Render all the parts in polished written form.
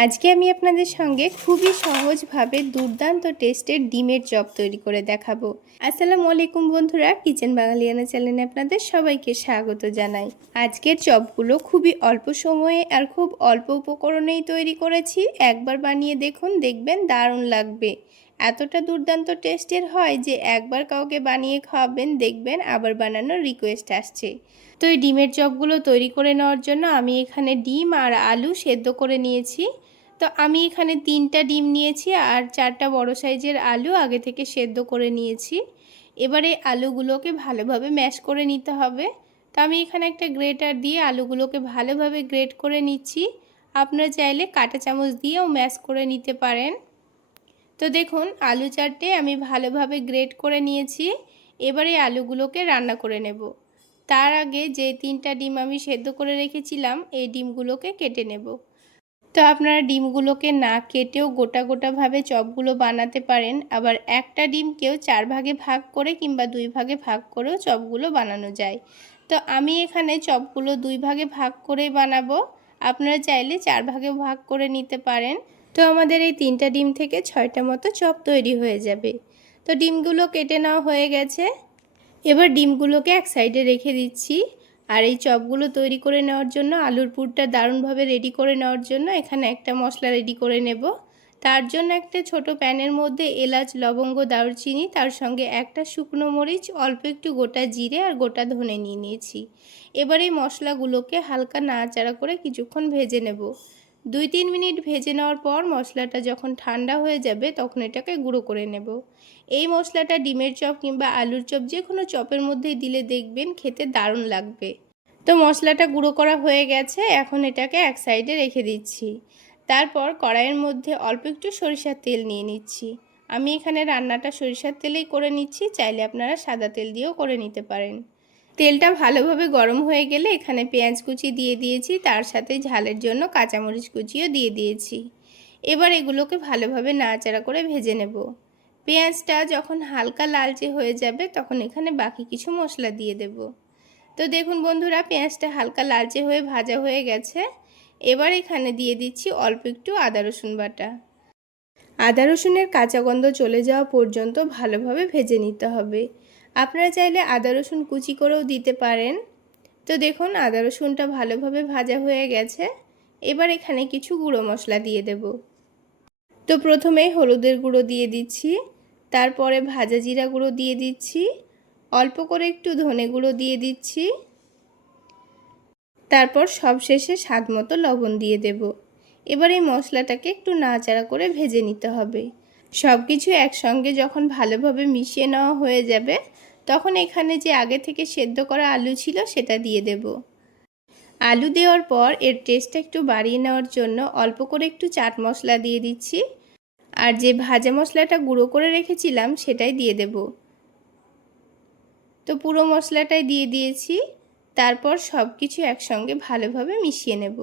আজকে আমি আপনাদের সঙ্গে খুবই সহজভাবে দুর্দান্ত টেস্টের ডিমের চপ তৈরি করে দেখাবো। আসসালামু আলাইকুম বন্ধুরা, কিচেন বাঙালিয়ানা চ্যানেলে আপনাদের সবাইকে স্বাগত জানাই। আজকের চপগুলো খুবই অল্প সময়ে আর খুব অল্প উপকরণেই তৈরি করেছি। একবার বানিয়ে দেখুন, দেখবেন দারুণ লাগবে। এতটা দুর্দান্ত টেস্টের হয় যে একবার কাউকে বানিয়ে খাওয়াবেন, দেখবেন আবার বানানোর রিকোয়েস্ট আসছে। তো এই ডিমের চপগুলো তৈরি করে নেওয়ার জন্য আমি এখানে ডিম আর আলু সেদ্ধ করে নিয়েছি। তো আমি এখানে 3টা ডিম নিয়েছি আর 4টা বড় সাইজের আলু আগে থেকে সেদ্ধ করে নিয়েছি। এবারে আলুগুলোকে ভালোভাবে ম্যাশ করে নিতে হবে। তো আমি এখানে একটা গ্রেটার দিয়ে আলুগুলোকে ভালোভাবে গ্রেট করে নিচ্ছি। আপনারা চাইলে কাঁটা চামচ দিয়েও ম্যাশ করে নিতে পারেন। তো দেখুন, আলু 4টে আমি ভালোভাবে গ্রেট করে নিয়েছি। এবারে আলুগুলোকে রান্না করে নেব। তার আগে যে 3টা ডিম আমি সেদ্ধ করে রেখেছিলাম, এই ডিমগুলোকে কেটে নেব। তো আপনারা ডিমগুলোকে না কেটেও গোটা গোটাভাবে চপগুলো বানাতে পারেন। আবার একটা ডিমকেও 4 ভাগে ভাগ করে কিংবা 2 ভাগে ভাগ করেও চপগুলো বানানো যায়। তো আমি এখানে চপগুলো 2 ভাগে ভাগ করেই বানাবো। আপনারা চাইলে 4 ভাগে ভাগ করে নিতে পারেন। তো আমাদের এই 3টা ডিম থেকে 6টা মতো চপ তৈরি হয়ে যাবে। তো ডিমগুলো কেটে নেওয়া হয়ে গেছে। এবার ডিমগুলোকে এক সাইডে রেখে দিচ্ছি। আর এই চপগুলো তৈরি করে নেওয়ার জন্য আলুর পুরটা দারুণভাবে রেডি করে নেওয়ার জন্য এখানে একটা মশলা রেডি করে নেব। তার জন্য একটা ছোট প্যানের মধ্যে এলাচ, লবঙ্গ, দারুচিনি, তার সঙ্গে একটা শুকনো মরিচ, অল্প একটু গোটা জিরে আর গোটা ধনে নিয়ে নিয়েছি। এবার এই মশলাগুলোকে হালকা নাড়াচাড়া করে কিছুক্ষণ ভেজে নেব। 2-3 মিনিট ভেজে নেওয়ার পর মশলাটা যখন ঠান্ডা হয়ে যাবে তখন এটাকে গুঁড়ো করে নেব। এই মশলাটা ডিমের চপ কিংবা আলুর চপ যে কোনো চপের মধ্যেই দিলে দেখবেন খেতে দারুণ লাগবে। তো মশলাটা গুঁড়ো করা হয়ে গেছে, এখন এটাকে এক সাইডে রেখে দিচ্ছি। তারপর কড়াইয়ের মধ্যে অল্প একটু সরিষার তেল নিয়ে নিচ্ছি। আমি এখানে রান্নাটা সরিষার তেলেই করে নিচ্ছি, চাইলে আপনারা সাদা তেল দিয়েও করে নিতে পারেন। তেলটা ভালোভাবে গরম হয়ে গেলে এখানে পেঁয়াজ কুচি দিয়ে দিয়েছি, তার সাথে ঝালের জন্য কাঁচামরিচ কুচিও দিয়ে দিয়েছি। এবার এগুলোকে ভালোভাবে নাড়াচাড়া করে ভেজে নেব। পেঁয়াজটা যখন হালকা লালচে হয়ে যাবে তখন এখানে বাকি কিছু মশলা দিয়ে দেব। তো দেখুন বন্ধুরা, পেঁয়াজটা হালকা লালচে হয়ে ভাজা হয়ে গেছে। এবার এখানে দিয়ে দিচ্ছি অল্প একটু আদা রসুন বাটা। আদা রসুনের কাঁচা গন্ধ চলে যাওয়া পর্যন্ত ভালোভাবে ভেজে নিতে হবে। আপনারা চাইলে আদা রসুন কুচি করেও দিতে পারেন। তো দেখুন, আদা রসুনটা ভালোভাবে ভাজা হয়ে গেছে। এবার এখানে কিছু গুঁড়ো মশলা দিয়ে দেব। তো প্রথমেই হলুদের গুঁড়ো দিয়ে দিচ্ছি, তারপরে ভাজা জিরা গুঁড়ো দিয়ে দিচ্ছি, অল্প করে একটু ধনে গুঁড়ো দিয়ে দিচ্ছি, তারপর সবশেষে স্বাদ মতো লবণ দিয়ে দেব। এবার এই মশলাটাকে একটু নাড়াচাড়া করে ভেজে নিতে হবে। সব কিছু একসঙ্গে যখন ভালোভাবে মিশিয়ে নেওয়া হয়ে যাবে তখন এখানে যে আগে থেকে সেদ্ধ করা আলু ছিল সেটা দিয়ে দেব। আলু দেওয়ার পর এর টেস্টটা একটু বাড়িয়ে নেওয়ার জন্য অল্প করে একটু চাট মশলা দিয়ে দিচ্ছি, আর যে ভাজা মশলাটা গুঁড়ো করে রেখেছিলাম সেটাই দিয়ে দেব। তো পুরো মশলাটাই দিয়ে দিয়েছি। তারপর সব কিছু একসঙ্গে ভালোভাবে মিশিয়ে নেব।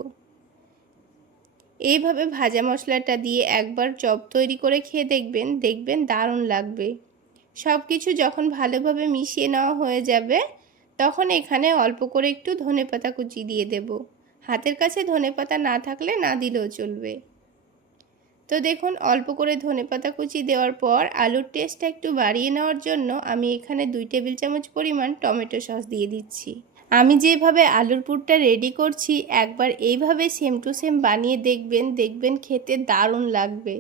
এইভাবে ভাজা মশলাটা দিয়ে একবার চপ তৈরি করে খেয়ে দেখবেন, দেখবেন দারুণ লাগবে। সব কিছু যখন ভালোভাবে মিশিয়ে নেওয়া হয়ে যাবে তখন এখানে অল্প করে একটু ধনেপাতা কুচি দিয়ে দেব। হাতের কাছে ধনেপাতা না থাকলে না দিলেও চলবে। তো দেখুন, অল্প করে ধনেপাতা কুচি দেওয়ার পর আলুর টেস্টটা একটু বাড়িয়ে নেওয়ার জন্য আমি এখানে 2 টেবিল চামচ পরিমাণ টমেটো সস দিয়ে দিচ্ছি। আমি যেভাবে আলুর পুরটা রেডি করছি একবার এইভাবে সেম টু সেম বানিয়ে দেখবেন, দেখবেন খেতে দারুণ লাগবে।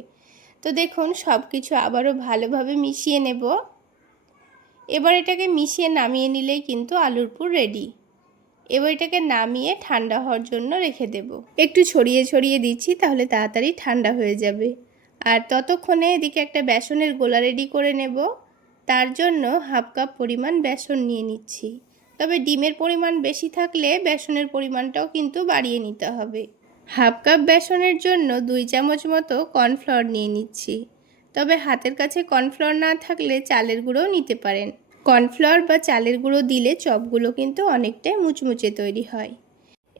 তো দেখুন, সব কিছু আবারও ভালোভাবে মিশিয়ে নেব। এবার এটাকে মিশিয়ে নামিয়ে নিলেই কিন্তু আলুর পুর রেডি। এবার এটাকে নামিয়ে ঠান্ডা হওয়ার জন্য রেখে দেব। একটু ছড়িয়ে ছড়িয়ে দিচ্ছি, তাহলে তাড়াতাড়ি ঠান্ডা হয়ে যাবে। আর ততক্ষণে এদিকে একটা বেসনের গোলা রেডি করে নেব। তার জন্য হাফ কাপ পরিমাণ বেসন নিয়ে নিচ্ছি। তবে ডিমের পরিমাণ বেশি থাকলে বেসনের পরিমাণটাও কিন্তু বাড়িয়ে নিতে হবে। হাফ কাপ বেসনের জন্য 2 চামচ মতো কর্নফ্লাওয়ার নিয়ে নিচ্ছি। তবে হাতের কাছে কর্নফ্লাওয়ার না থাকলে চালের গুঁড়োও নিতে পারেন। কর্নফ্লাওয়ার বা চালের গুঁড়ো দিলে চপগুলো কিন্তু অনেকটাই মুচমুচে তৈরি হয়।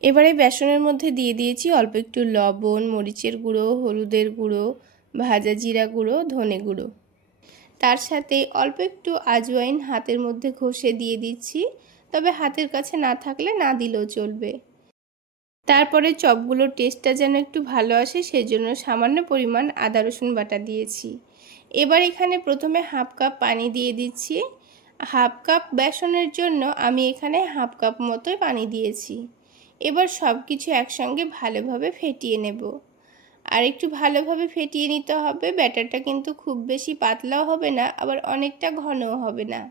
এবারে বেসনের মধ্যে দিয়ে দিয়েছি অল্প একটু লবণ, মরিচের গুঁড়ো, হলুদের গুঁড়ো, ভাজা জিরা গুঁড়ো, ধনে গুঁড়ো। তার সাথে অল্প একটু আজওয়াইন হাতের মধ্যে ঘষে দিয়ে দিচ্ছি। তবে হাতের কাছে না থাকলে না দিলেও চলবে। তারপরে চপগুলোর টেস্টটা যেন একটু ভালো আসে সেজন্য সামান্য পরিমাণ আদা রসুন বাটা দিয়েছি। এবার এখানে প্রথমে হাফ কাপ পানি দিয়ে দিচ্ছি। হাফ কাপ বেসনের জন্য আমি এখানে হাফ কাপ মতোই পানি দিয়েছি। এবার সব কিছু একসঙ্গে ভালোভাবে ফেটিয়ে নেব। আর একটু ভালোভাবে ফেটিয়ে নিতে হবে। ব্যাটারটা কিন্তু খুব বেশি পাতলাও হবে না, আবার অনেকটা ঘনও হবে না।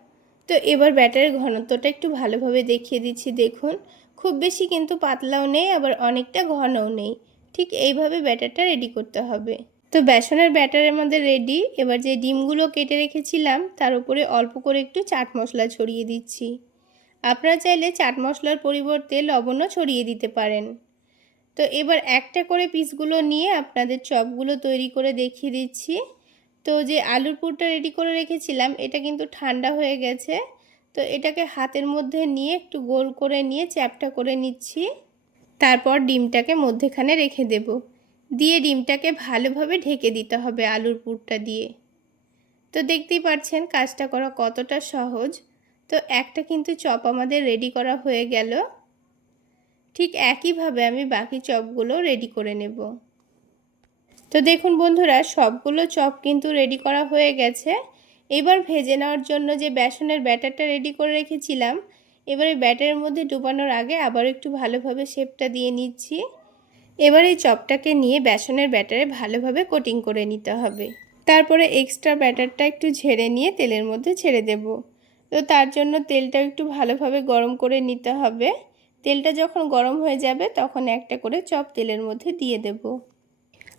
তো এবার ব্যাটারের ঘনত্বটা একটু ভালোভাবে দেখিয়ে দিচ্ছি। দেখুন, খুব বেশি কিন্তু পাতলাও নেই, আবার অনেকটা ঘনও নেই। ঠিক এইভাবে ব্যাটারটা রেডি করতে হবে। তো বেসনের ব্যাটার আমাদের রেডি। এবার যে ডিমগুলো কেটে রেখেছিলাম তার উপরে অল্প করে একটু চাট মশলা ছড়িয়ে দিচ্ছি। আপনারা চাইলে চাট মশলার পরিবর্তে লবণও ছড়িয়ে দিতে পারেন। তো এবার একটা করে পিসগুলো নিয়ে আপনাদের চপগুলো তৈরি করে দেখিয়ে দিচ্ছি। তো যে আলুর পুরটা রেডি করে রেখেছিলাম এটা কিন্তু ঠান্ডা হয়ে গেছে। তো এটাকে হাতের মধ্যে নিয়ে একটু গোল করে নিয়ে চ্যাপটা করে নিচ্ছি। তারপর ডিমটাকে মধ্যেখানে রেখে দেব, দিয়ে ডিমটাকে ভালোভাবে ঢেকে দিতে হবে আলুর পুরটা দিয়ে। তো দেখতেই পাচ্ছেন কাজটা করা কতটা সহজ। তো একটা কিন্তু চপ আমাদের রেডি করা হয়ে গেল। ঠিক একইভাবে আমি বাকি চপগুলো রেডি করে নেব। তো দেখুন বন্ধুরা, সবগুলো চপ কিন্তু রেডি করা হয়ে গেছে। এবার ভেজে নেওয়ার জন্য যে বেসনের ব্যাটারটা রেডি করে রেখেছিলাম, এবারে ব্যাটারের মধ্যে ডুবানোর আগে আবার একটু ভালোভাবে শেপটা দিয়ে নিচ্ছি। এবার এই চপটাকে নিয়ে বেসনের ব্যাটারে ভালোভাবে কোটিং করে নিতে হবে। তারপরে এক্সট্রা ব্যাটারটা একটু ঝেড়ে নিয়ে তেলের মধ্যে ছেড়ে দেব। তো তার জন্য তেলটা একটু ভালোভাবে গরম করে নিতে হবে। তেলটা যখন গরম হয়ে যাবে তখন একটা করে চপ তেলের মধ্যে দিয়ে দেব।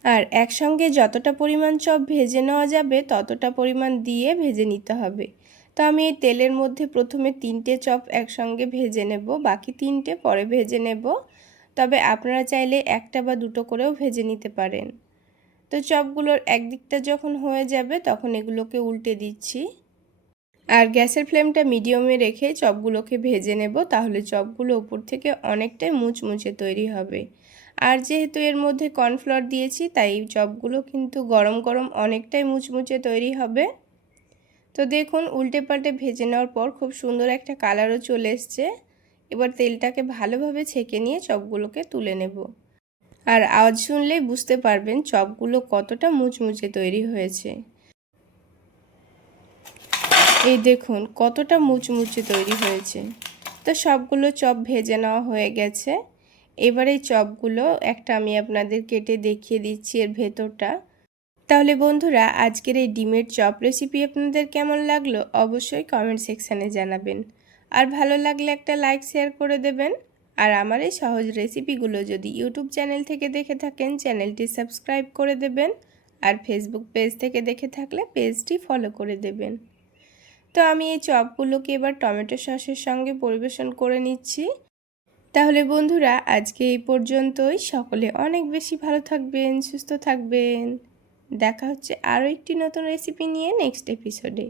আর একসঙ্গে যতটা পরিমাণ চপ ভেজে নেওয়া যাবে ততটা পরিমাণ দিয়ে ভেজে নিতে হবে। তো আমি এই তেলের মধ্যে প্রথমে 3টে চপ একসঙ্গে ভেজে নেব, বাকি 3টে পরে ভেজে নেব। তবে আপনারা চাইলে একটা বা দুটো করেও ভেজে নিতে পারেন। তো চপগুলোর একদিকটা যখন হয়ে যাবে তখন এগুলোকে উল্টে দিচ্ছি। আর গ্যাসের ফ্লেমটা মিডিয়ামে রেখে চপগুলোকে ভেজে নেব, তাহলে চপগুলো উপর থেকে অনেকটাই মুচমুচে তৈরি হবে। আর যেহেতু এর মধ্যে কর্নফ্লাওয়ার দিয়েছি তাই চপগুলো কিন্তু গরম গরম অনেকটাই মুচমুচে তৈরি হবে। তো দেখুন, উল্টে পাল্টে ভেজে নেওয়ার পর খুব সুন্দর একটা কালারও চলে এসছে। এবার তেলটাকে ভালোভাবে ছেঁকে নিয়ে চপগুলোকে তুলে নেব। আর আওয়াজ শুনলেই বুঝতে পারবেন চপগুলো কতটা মুচমুচে তৈরি হয়েছে। এই দেখুন কতটা মুচমুচে তৈরি হয়েছে। তো সবগুলো চপ ভেজে নেওয়া হয়ে গেছে। এবার এই চপগুলো একটা আমি আপনাদের কেটে দেখিয়ে দিচ্ছি এর ভেতরটা। তাহলে বন্ধুরা, আজকের এই ডিমের চপ রেসিপি আপনাদের কেমন লাগলো অবশ্যই কমেন্ট সেকশানে জানাবেন। আর ভালো লাগলে একটা লাইক শেয়ার করে দেবেন। আর আমার এই সহজ রেসিপিগুলো যদি ইউটিউব চ্যানেল থেকে দেখে থাকেন চ্যানেলটি সাবস্ক্রাইব করে দেবেন। আর ফেসবুক পেজ থেকে দেখে থাকলে পেজটি ফলো করে দেবেন। তো আমি এই চপগুলোকে এবার টমেটো সসের সঙ্গে পরিবেশন করে নিচ্ছি। তাহলে বন্ধুরা, আজকে এই পর্যন্তই। সকলে অনেক বেশি ভালো থাকবেন, সুস্থ থাকবেন। দেখা হচ্ছে আরও একটি নতুন রেসিপি নিয়ে নেক্সট এপিসোডে।